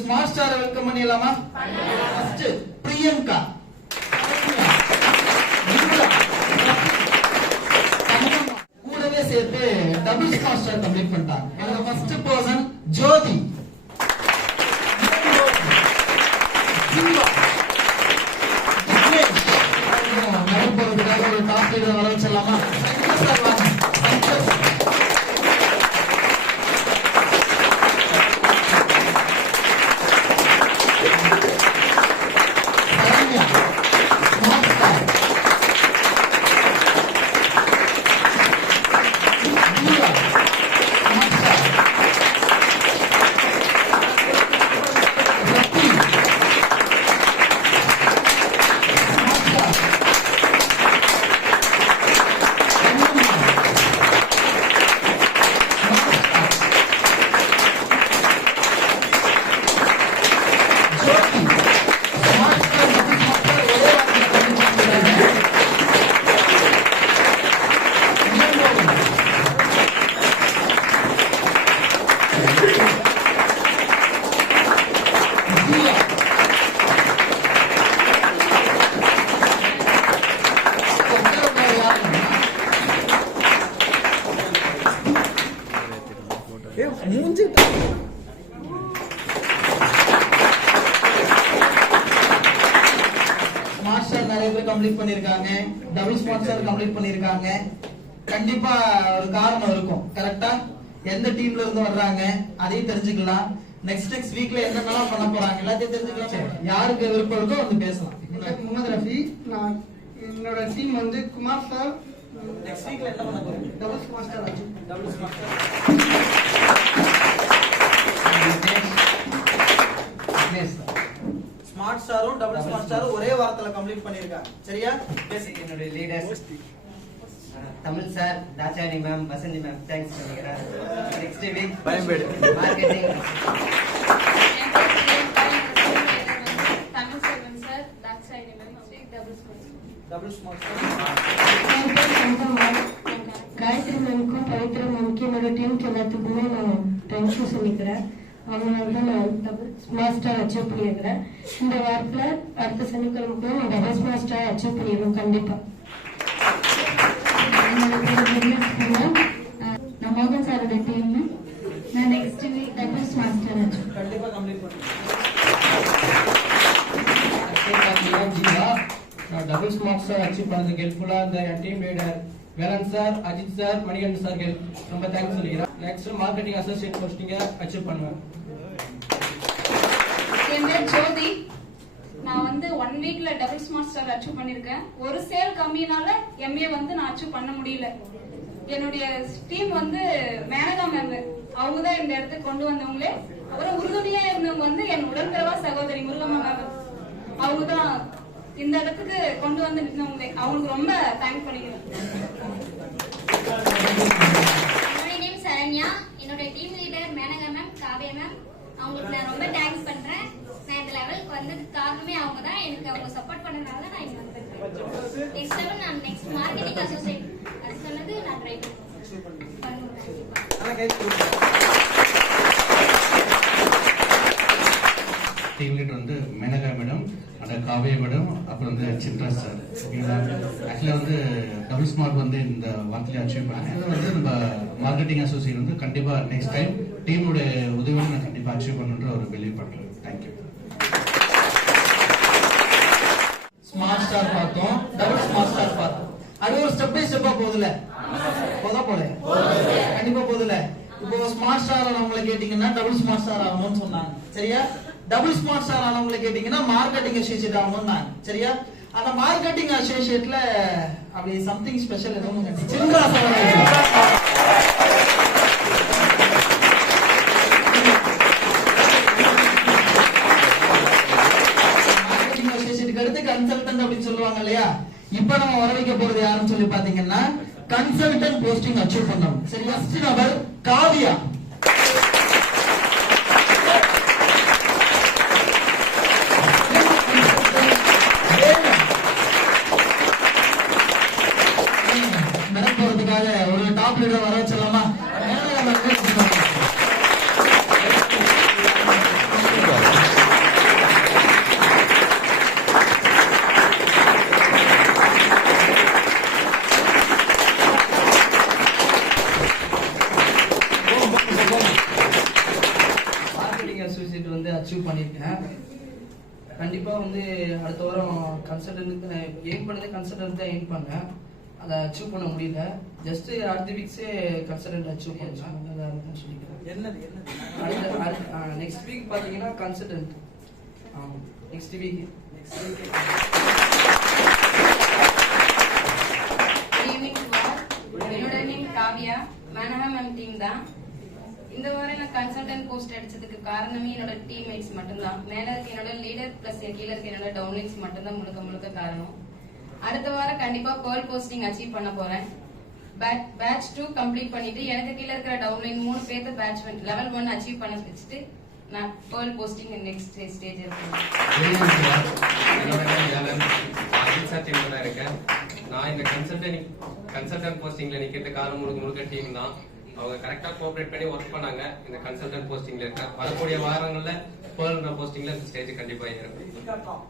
Smart star welcome பண்ணிடலாமா? First Priyanka, கூடவே சேர்த்து டபுள் ஸ்மார்ட் ஸ்டார் கம்ப்ளீட் பண்ணிட்டாங்க. எனக்கு ஃபர்ஸ்ட் பர்சன் ஜோதி, ஒரு டாப் லீடர் வர வச்சிடலாமா? கம்ப்ளீட் பண்ணிருக்காங்க, டபுள் ஸ்பான்சர் கம்ப்ளீட் பண்ணிருக்காங்க. கண்டிப்பா ஒரு காரணம் இருக்கும். கரெக்டா எந்த டீம்ல இருந்து வர்றாங்க அதையும் தெரிஞ்சுக்கலாம். நெக்ஸ்ட் வீக்ல என்னென்னலாம் பண்ண போறாங்க எல்லாத்தையும் தெரிஞ்சுக்கலாம். யாருக்கு விருப்பம் இருக்கோ வந்து பேசலாம். முகமது ரஃபி, நான் என்னோட டீம் வந்து குமார் சார். நெக்ஸ்ட் வீக்ல என்ன பண்ண போறீங்க? டபுள் ஸ்பான்சர் ஆச்சு. டபுள் ஸ்பான்சர் ஸ்மார்ட் ஸ்டாரும் டபுள் ஸ்மார்ட் ஸ்டாரும் ஒரே வாரத்துல கம்ப்ளீட் பண்ணிருக்காங்க. சரியா? என்னோட leaders Tamil sir, Thachani ma'am, Vasanthi ma'am thanks சொல்லிக்கிறேன். நெக்ஸ்ட் வீக் பயன்படு marketing Tamil Selvan sir, Thachani ma'am, double smart Gayathri மேம்க்கும் பவித்ரா மேம்க்கு என்னோட டீமுக்கு எல்லாத்துக்குமே நான் தேங்க்யூ சொல்லிக்கிறேன். அவங்களால தான் நான் டபுள் ஸ்மார்ட் ஸ்டார் அச்சீவ் பண்ணியிருக்கிறேன். இந்த வாரத்தில் அடுத்த சனிக்கிழமைக்குள்ள நான் டபுள் ஸ்மார்ட் ஸ்டார் அச்சீவ் பண்ணிடுவேன் கண்டிப்பா. நான் மோகன் சாரோட டீம், நான் next week double smart star achieve கண்டிப்பா கம்ப்ளீட் பண்ணுவேன். நான் டபுள் ஸ்மார்ட் ஸ்டார் அச்சீவ் பண்ணதுக்கு ஹெல்ப்ஃபுல்லா இந்த என் team leader Velan sir, Ajith sir, Manikandan sir ரொம்ப தேங்க்ஸ் சொல்லிக்கிறேன். நெக்ஸ்ட் மார்க்கெட்டிங் அசோசியேட் போஸ்டிங்க அச்சீவ் பண்ணுவேன். என் பேர் ஜோதி. நான் வந்து 1 வீக்ல டபுள் ஸ்மார்ட் ஸ்டார் அச்சீவ் பண்ணிருக்கேன். ஒரு சேல் கம்மினால எம்ஏ வந்து நான் அச்சீவ் பண்ண முடியல. என்னுடைய டீம் வந்து மேனகா மேம், அவங்க தான் இந்த இடத்துக்கு கொண்டு வந்தவங்களே. அப்புறம் உறுதுணையா இருந்தவங்க வந்து என் உடன்பிறவா சகோதரி முருகம்மா மேம், அவங்க தான் இந்த இடத்துக்கு கொண்டு வந்து நின்னவங்களே. அவங்களுக்கு ரொம்ப தேங்க் பண்ணிக்கிறேன். என்னோட நேம் சரண்யா. என்னோட team leader Menaka ma'am, Kavya ma'am, அவங்களுக்கு நான் ரொம்ப தேங்க்ஸ் பண்றேன். நான் இந்த லெவலுக்கு வந்ததுக்கு காரணமே அவங்க தான். எனக்கு அவங்க சப்போர்ட் பண்ணனால நான் இங்க வந்திருக்கேன். நெக்ஸ்ட் லெவல் நான் நெக்ஸ்ட் மார்க்கெட்டிங் அசோசியேட் அது சொன்னது நான் ட்ரை பண்ணுவேன். டீம் லீடர் வந்து மேனகா மேடம், அந்த காவியா மேடம், அப்புறம் வந்து சித்ரா சார். ஓகேங்களா? ஆக்சுவலாக வந்து டபுள் ஸ்மார்ட் வந்து இந்த வாரத்திலே அச்சீவ் பண்ணேன். இது வந்து நம்ம மார்க்கெட்டிங் அசோசியேட் வந்து கண்டிப்பாக நெக்ஸ்ட் டைம் டீமோட உதவியோடு நான் கண்டிப்பாக அச்சீவ் பண்ணுன்ற ஒரு பிலீவ் பண்ணுறேன். தேங்க்யூ. ஸ்மார்ட் ஸ்டார் பார்த்தோம், டபுள் ஸ்மார்ட் ஸ்டார் பார்த்தோம். அது ஒரு ஸ்டெப் பை ஸ்டெப்பா போகுதுல, போல கண்டிப்பா போகுதுல. இப்போ ஸ்மார்ட் ஸ்டார் ஆனவங்களை கேட்டீங்கன்னா டபுள் ஸ்மார்ட் ஸ்டார் ஆகணும்னு சொன்னாங்க. சரியா? டபுள் ஸ்மார்ட் ஸ்டார் ஆனவங்களை கேட்டீங்கன்னா மார்க்கெட்டிங் அசோசியேட் ஆகணும்னு. சரியா? அந்த மார்க்கெட்டிங் அசோசியேட்ல அப்படி சம்திங் ஸ்பெஷல் எதுவும் சித்ரா சார் மார்க்கெட்டிங் அசோசியேட்டுக்கு அடுத்து கன்சல்டன்ட் அப்படின்னு சொல்லுவாங்க இல்லையா? இப்ப நம்ம வர வைக்க போறது யாருன்னு சொல்லி பாத்தீங்கன்னா கன்சல்டன்ட் போஸ்டிங் அச்சீவ் பண்ணோம். சரி, ஃபர்ஸ்ட் நபர் காவியா. நடக்கிறதுக்காக ஒரு டாப் லீடர் வர வச்சிடலாமா? கண்டிப்பா வந்து அடுத்த வாரம் கன்சல்டன்ட் எய்ம் பண்ணதே கன்சல்டன்ட் தான் எய்ம் பண்ணேன். அதை அச்சீவ் பண்ண முடியல. ஜஸ்ட் அடுத்த வீக்ஸே கன்சல்டன்ட் அச்சீவ் பண்ணலாம். நல்லதா இருக்குன்னு சொல்லிக்கிறேன். அடுத்த நெக்ஸ்ட் வீக் பாத்தீங்கன்னா கன்சல்டன்ட். நெக்ஸ்ட் வீக் என்னோட name Kavya. Menaka ma'am team தான். இந்த வாரம் நான் கன்சல்டன்ட் போஸ்ட் அடிச்சதுக்கு காரணமே என்னோட டீம்மேட்ஸ் மட்டும்தான். மேல இருக்க என்னோட லீடர் பிளஸ் கீழே இருக்க என்னோட டவுன்லைன்ஸ் மட்டும்தான் முழுக்க காரணம். அடுத்த வாரம் கண்டிப்பா பேர்ல் போஸ்டிங் அச்சீவ் பண்ண போறேன். பேட்ச் 2 கம்ப்ளீட் பண்ணிட்டு எனக்கு கீழே இருக்கிற டவுன்லைன் 3 பேர்த்து பேட்ச் லெவல் 1 அச்சீவ் பண்ண வச்சுட்டு நான் பேர்ல் போஸ்டிங் நெக்ஸ்ட் ஸ்டேஜ் இருக்கேன். என்னோட நேம் அஜித் சார் டீம்ல தான் இருக்கேன். நான் இந்த கன்சல்டன்ட் போஸ்டிங்ல நிக்கிறது காரணம் முழுக்க டீம் தான். அவங்க கரெக்டா கோஆபரேட் பண்ணி ஒர்க் பண்ணாங்க. இந்த கன்சல்டன்ட் போஸ்டிங்ல இருக்க வரக்கூடிய வாரங்கள்ல பேர்ல் போஸ்டிங்ல இந்த ஸ்டேஜ் கண்டிப்பா இருக்கும்.